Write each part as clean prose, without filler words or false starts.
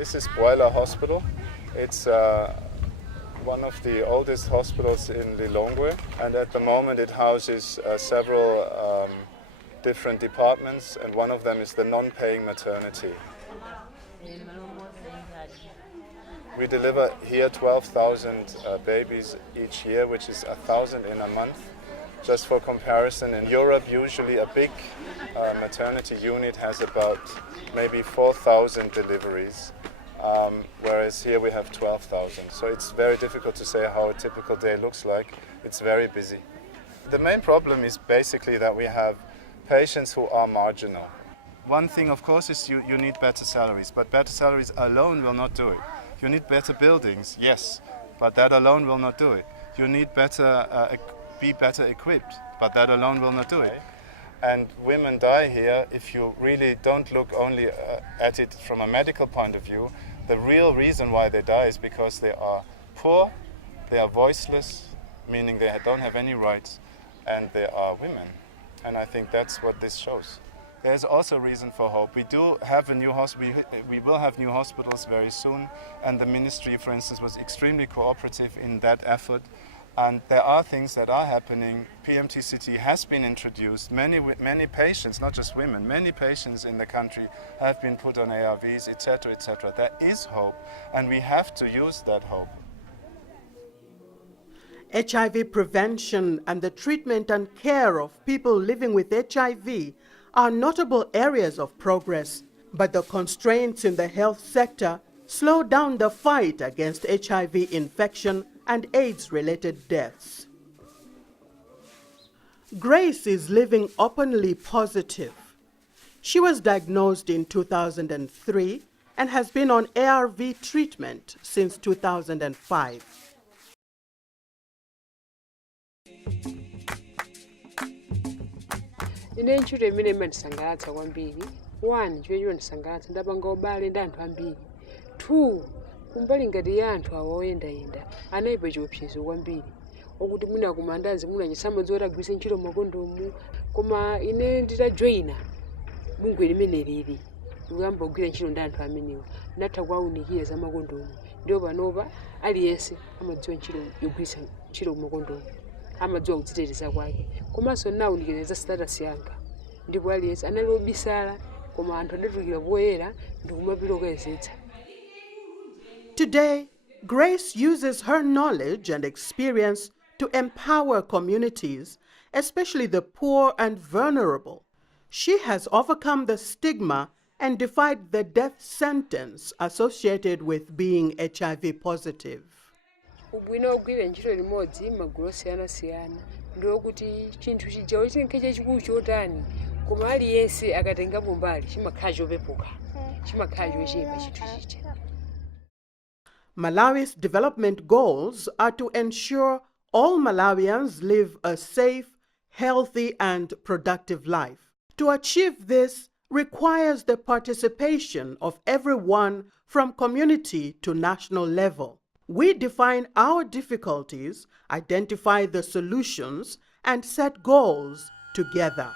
This is Bwaila Hospital. It's one of the oldest hospitals in Lilongwe, and at the moment it houses several different departments, and one of them is the non-paying maternity. We deliver here 12,000 babies each year, which is 1,000 in a month. Just for comparison, in Europe, usually a big maternity unit has about maybe 4,000 deliveries, whereas here we have 12,000. So it's very difficult to say how a typical day looks like. It's very busy. The main problem is basically that we have patients who are marginal. One thing, of course, is you need better salaries, but better salaries alone will not do it. You need better buildings, yes, but that alone will not do it. You need be better equipped, but that alone will not do it. And women die here if you really don't look only at it from a medical point of view. The real reason why they die is because they are poor, they are voiceless, meaning they don't have any rights, and they are women. And I think that's what this shows. There's also reason for hope. We do have a new hospital. We will have new hospitals very soon, and the ministry, for instance, was extremely cooperative in that effort. And there are things that are happening. PMTCT has been introduced. Many patients, not just women, many patients in the country have been put on ARVs, etc., etc. There is hope, and we have to use that hope. HIV prevention and the treatment and care of people living with HIV are notable areas of progress, but the constraints in the health sector slow down the fight against HIV infection and AIDS-related deaths. Grace is living openly positive. She was diagnosed in 2003 and has been on ARV treatment since 2005. Ine ntchito imene imandisangalatsa kwambiri. 1 chimene ndisangalatsa ndapanga ubale ndi anthu ambiri. 2 kumbali ngati ya anthu awo oyendayenda anaipa chiopsezo kwambiri okuti mwina kumandazi mwina chisamadziwa tagwiritsa ntchito makondomu, koma ine nditajoyina bungwe limene lili kuyamba kugwira ntchito ndi anthu amenewa natha kuwaunikira za makondomu, ndipo panopa aliyense amadziwa ntchito yogwiritsa ntchito makondomu, amadziwa kudziteteza kwake, komanso nawunikira za status yanga, ndipo aliyense anali obisala koma anthu adatukira poyera ndi kumapita kuyezetsa. Today, Grace uses her knowledge and experience to empower communities, especially the poor and vulnerable. She has overcome the stigma and defied the death sentence associated with being HIV positive. Ubwino ogwira ntchito limodzi magulu osiyanasiyana ndiokuti chinthu chijawo chinenke chachikulu chotani koma aliyense akatengapo mbali chimakhala chopepuka, chimakhala chochepa chinthu chicha. Malawi's development goals are to ensure all Malawians live a safe, healthy, and productive life. To achieve this requires the participation of everyone from community to national level. We define our difficulties, identify the solutions, and set goals together.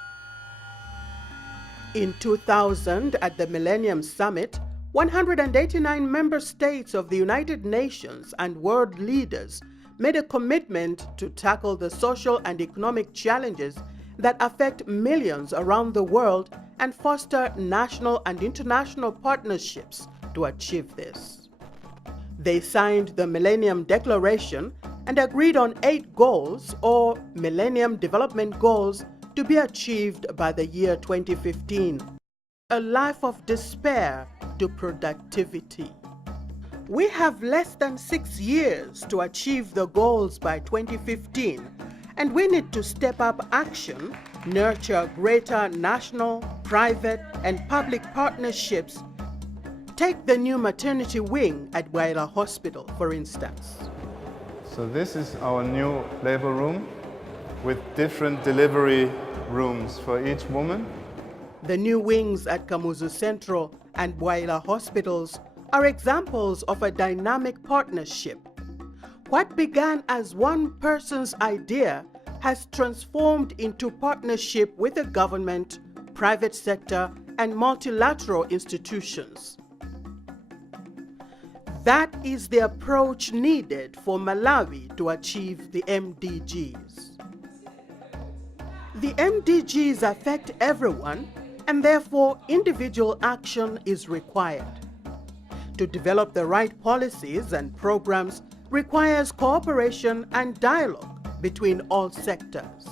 In 2000, at the Millennium Summit, 189 member states of the United Nations and world leaders made a commitment to tackle the social and economic challenges that affect millions around the world and foster national and international partnerships to achieve this. They signed the Millennium Declaration and agreed on 8 goals or Millennium Development Goals to be achieved by the year 2015. A life of despair to productivity. We have less than 6 years to achieve the goals by 2015, and we need to step up action, nurture greater national, private, and public partnerships. Take the new maternity wing at Bwaila Hospital, for instance. So this is our new labor room with different delivery rooms for each woman. The new wings at Kamuzu Central and Bwaila hospitals are examples of a dynamic partnership. What began as one person's idea has transformed into partnership with the government, private sector, and multilateral institutions. That is the approach needed for Malawi to achieve the MDGs. The MDGs affect everyone, and therefore individual action is required. To develop the right policies and programs requires cooperation and dialogue between all sectors.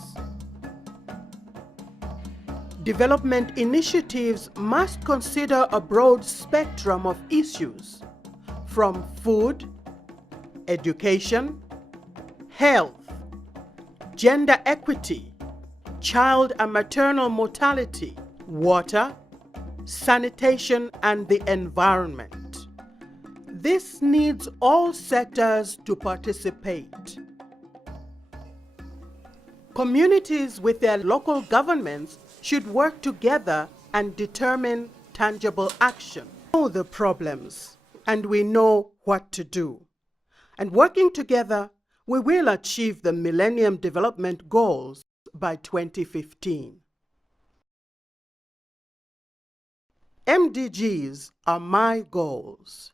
Development initiatives must consider a broad spectrum of issues, from food, education, health, gender equity, child and maternal mortality, water, sanitation, and the environment. This needs all sectors to participate. Communities with their local governments should work together and determine tangible action. We know the problems, and we know what to do. And working together, we will achieve the Millennium Development Goals by 2015. MDGs are my goals.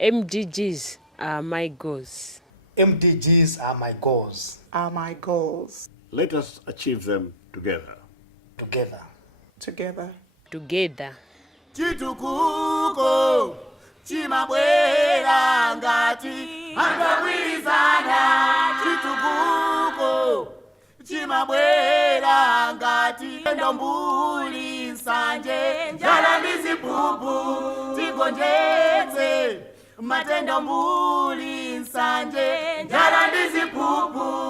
MDGs are my goals. MDGs are my goals. Are my goals. Let us achieve them together. Together. Together. Together. Chitukuko chimabwera ngati angagwirizana. Chitukuko chimabwera ngati ndombuli nsanje njala ndi ziphuphu tigonjetse matenda mbuli nsanje njala ndi ziphuphu